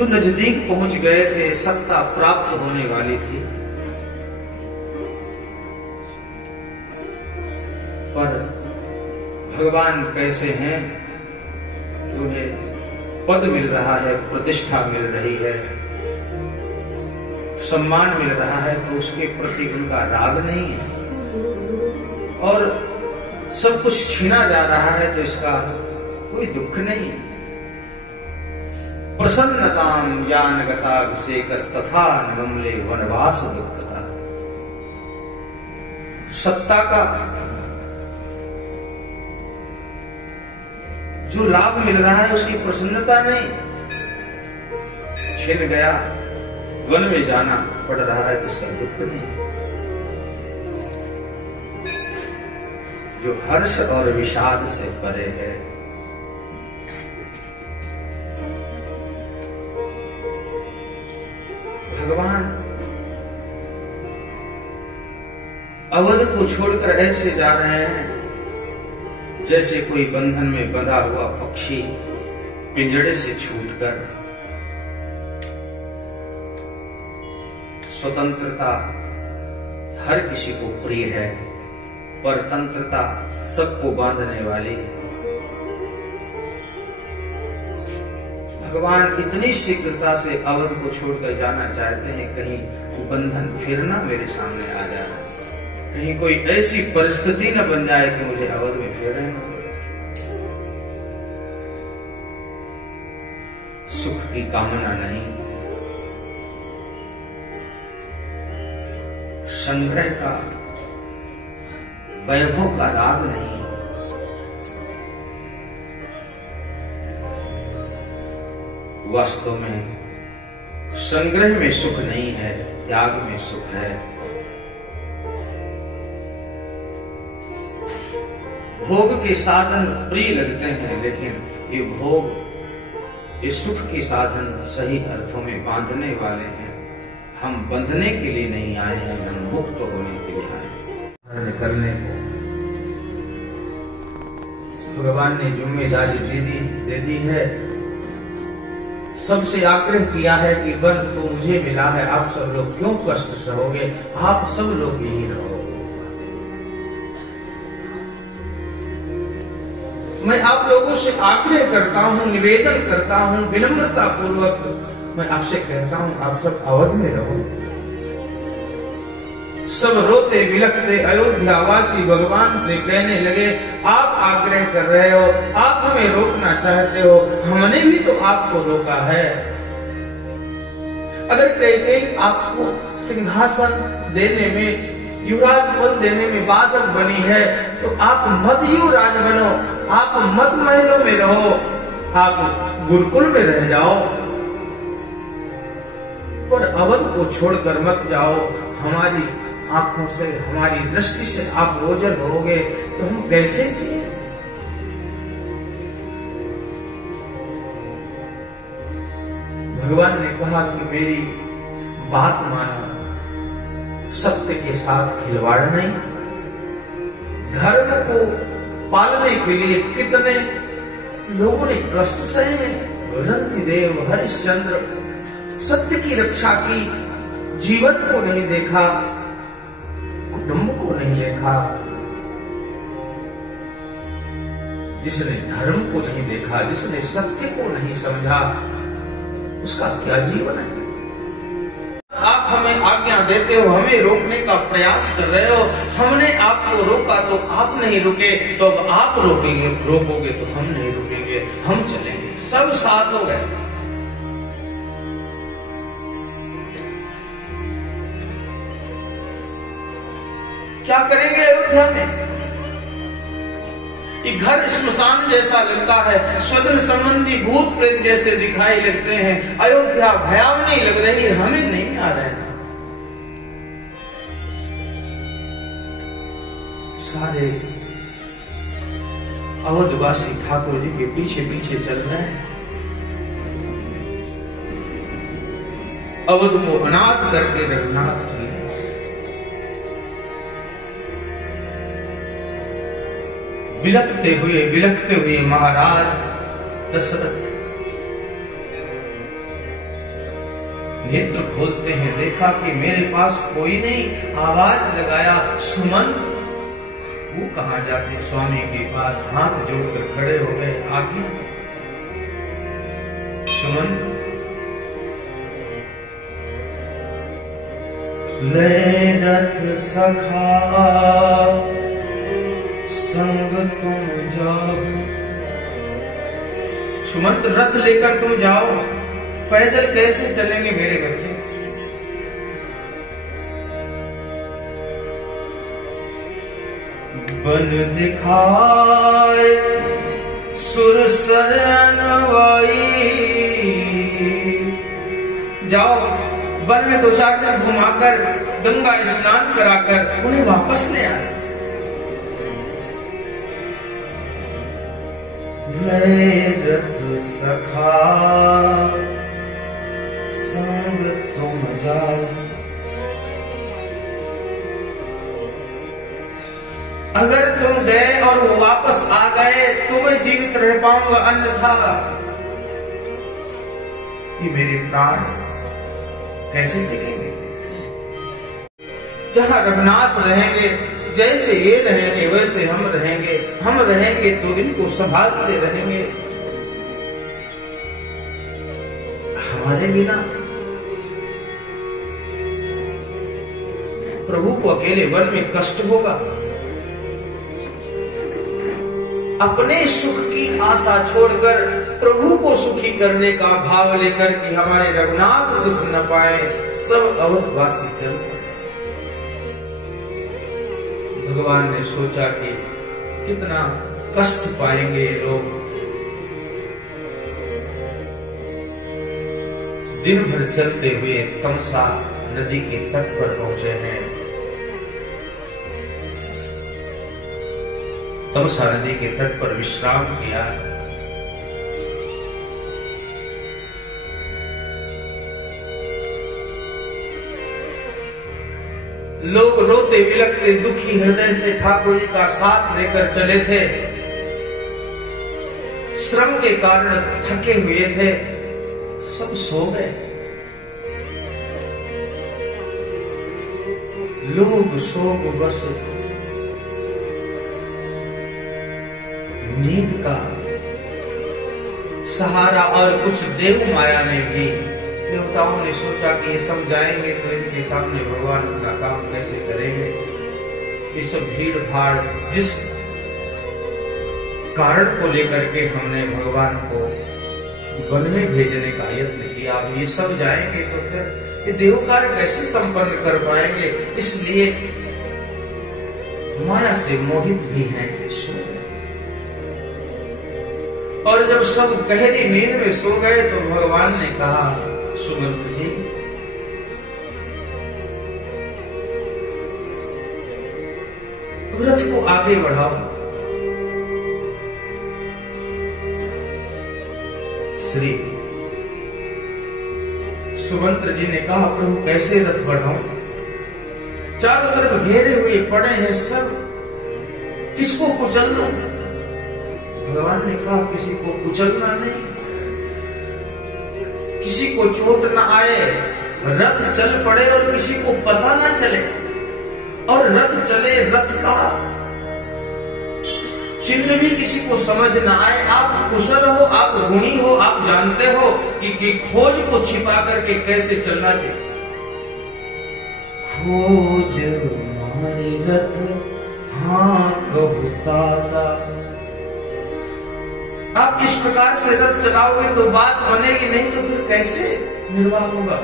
जो नजदीक पहुंच गए थे, सत्ता प्राप्त होने वाली थी, पर भगवान कैसे हैं कि उन्हें पद मिल रहा है, प्रतिष्ठा मिल रही है, सम्मान मिल रहा है, तो उसके प्रति उनका राग नहीं है, और सब कुछ छीना जा रहा है तो इसका कोई दुख नहीं है। प्रसन्नताम ज्ञानगताभिषेकस्तथा नमले वनवास दुःखता। सत्ता का जो लाभ मिल रहा है उसकी प्रसन्नता नहीं, छिन गया, वन में जाना पड़ रहा है तो उसका दुख नहीं। जो हर्ष और विषाद से परे है, भगवान अवध को छोड़कर ऐसे जा रहे हैं जैसे कोई बंधन में बंधा हुआ पक्षी पिंजड़े से छूटकर। स्वतंत्रता हर किसी को प्रिय है, परतंत्रता सबको बांधने वाली है। भगवान इतनी शीघ्रता से अवध को छोड़कर जाना चाहते हैं, कहीं बंधन फिर ना मेरे सामने आ जाए, कहीं कोई ऐसी परिस्थिति न बन जाए कि मुझे अवध में फिर रहना पड़े। सुख की कामना नहीं, संग्रह का, वैभव का राग नहीं, वास्तव में संग्रह में सुख नहीं है, त्याग में सुख है। भोग के साधन प्रिय लगते हैं, लेकिन ये भोग, ये सुख के साधन सही अर्थों में बांधने वाले हैं। हम बंधने के लिए नहीं आए हैं, हम मुक्त होने के लिए आए हैं। निकलने को भगवान ने जिम्मेदारी दे दी है, सबसे आग्रह किया है कि वन तो मुझे मिला है, आप सब लोग क्यों कष्ट सहोगे, आप सब लोग यही रहो। मैं आप लोगों से आग्रह करता हूं, निवेदन करता हूं, विनम्रता पूर्वक मैं आपसे कहता हूं, आप सब अवध में रहो। सब रोते बिलखते अयोध्यावासी भगवान से कहने लगे, आप आग्रह कर रहे हो, आप हमें रोकना चाहते हो, हमने भी तो आपको रोका है। अगर कैकेयी आपको सिंहासन देने में, युवराज पद देने में बाधक बनी है, तो आप मत युवराज बनो, आप मत महलों में रहो, आप गुरुकुल में रह जाओ, पर अवध को छोड़कर मत जाओ। हमारी आंखों से, हमारी दृष्टि से आप ओझल होगे तो हम कैसे जिए। भगवान ने कहा कि मेरी बात मानो, सत्य के साथ खिलवाड़ नहीं। धर्म को पालने के लिए कितने लोगों ने कष्ट सहे। रंतिदेव, हरिश्चंद्र, सत्य की रक्षा की, जीवन को नहीं देखा, कुटुंब को नहीं देखा। जिसने धर्म को नहीं देखा, जिसने सत्य को नहीं समझा, उसका क्या जीवन है। आप हमें आज्ञा देते हो, हमें रोकने का प्रयास कर रहे हो, हमने आपको रोका तो आप नहीं रुके, तो अब आप रोकोगे तो हम नहीं रुकेंगे, हम चलेंगे। सब साथ हो गए। क्या करेंगे अयोध्या में? ये घर श्मशान जैसा लगता है, स्वजन संबंधी भूत प्रेत जैसे दिखाई लगते हैं। अयोध्या भयावनी लग रही है, हमें नहीं आ रहा है। सारे अवधवासी ठाकुर जी के पीछे पीछे चल रहे हैं। अवध को अनाथ करके रघुनाथ जी बिलखते हुए महाराज दशरथ नेत्र खोलते हैं, देखा कि मेरे पास कोई नहीं। आवाज लगाया, सुमन। वो कहां जाते? स्वामी के पास हाथ जोड़कर खड़े हो गए। आगे सुमन, ले रथ सखा संग तुम जाओ। सुमंत, रथ लेकर तुम जाओ, पैदल कैसे चलेंगे मेरे बच्चे? बन दिखाए सुर सरनवाई। जाओ, वन में 2-4 दिन घुमाकर गंगा स्नान कराकर उन्हें वापस ले आए। रथ सखा संग तुम जाओ। अगर तुम गए और वो वापस आ गए तो मैं जीवित रह पाऊंगा, अन्यथा ये मेरे प्राण कैसे टिकेंगे? जहां रघुनाथ रहेंगे, जैसे ये रहेंगे वैसे हम रहेंगे। हम रहेंगे तो इनको संभालते रहेंगे। हमारे बिना प्रभु को अकेले वन में कष्ट होगा। अपने सुख की आशा छोड़कर प्रभु को सुखी करने का भाव लेकर कि हमारे रघुनाथ दुख न पाए, सब अवधवासी चल पड़े। भगवान ने सोचा कि कितना कष्ट पाएंगे ये लोग। दिन भर चलते हुए तमसा नदी के तट पर पहुंचे हैं। तमसा नदी के तट पर विश्राम किया। लोग रोते बिलखते दुखी हृदय से ठाकुर जी का साथ लेकर चले थे। श्रम के कारण थके हुए थे, सब सो गए। लोग शोक बस नींद का सहारा, और कुछ देव माया ने भी, देवताओं ने सोचा कि ये सब जाएंगे तो इनके सामने भगवान अपना काम कैसे करेंगे। ये सब भीड़ भाड़, जिस कारण को लेकर के हमने भगवान को वन में भेजने का यत्न किया, अब ये सब जाएंगे तो फिर ये देव कार्य कैसे संपन्न कर पाएंगे। इसलिए माया से मोहित भी हैं, सो गए। और जब सब गहरी नींद में सो गए तो भगवान ने कहा, सुमंत जी, रथ को आगे बढ़ाओ। श्री सुमंत्र जी ने कहा, प्रभु कैसे रथ बढ़ाऊं? चारों तरफ घेरे हुए पड़े हैं सब, किसको कुचल दूं? भगवान ने कहा, किसी को कुचलना नहीं, किसी को चोट न आए, रथ चल पड़े और किसी को पता न चले। और रथ चले, रथ का चिन्ह भी किसी को समझ न आए। आप कुशल हो, आप गुणी हो, आप जानते हो कि खोज को छिपा करके कैसे चलना चाहिए। खोज हमारे रथ हाँ कहता। आप इस प्रकार से रथ चलाओगे तो बात बनेगी नहीं, तो फिर कैसे निर्वाह होगा?